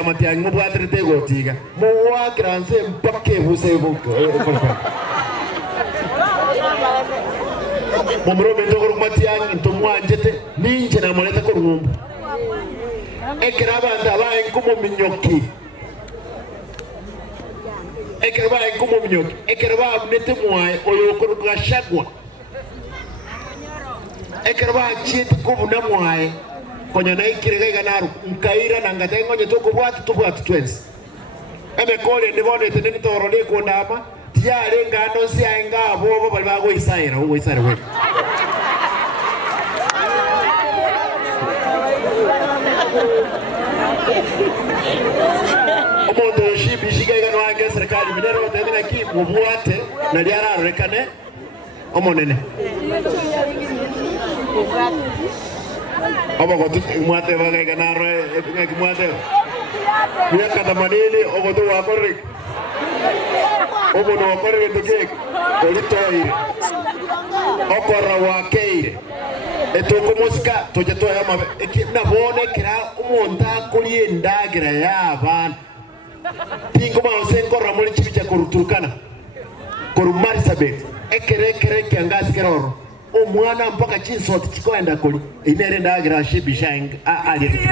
ya Matiang'i mubwatirite gotiga muwa kranse mpake busebo mumrome ndogoro Matiang'i ntomwanjete ninje na moleta ko rumbu ekraba ndabaye nkumo minyoki ekraba nete mwaye oyo ko rugashagwa ekraba chiti kubuna mwaye konya na ikirega naru nkaira na ngatengo nyeto kubwatu twensi ebe kole ndibone tene torole ko ndama tiare ngano si ainga bobo bali bago isaira we omondo shibishiga igano ange serikali minero tena ki mubwate na diara rekane omonene obo gotu mwate baga ganaro ngaki mwate ya kadamanili ogodo wakorrik obo no wakorrik ndike olitoire okora wakeire etoko musika tojeto ya mabe nabone kira umonta kulie ndagira yabana tingo ma osenkora muri chibicha kuruturukana korumarisabet ekere kiangazi keroro omwana mpaka chinsoti chikoenda kuli inere ndagira shibisha ali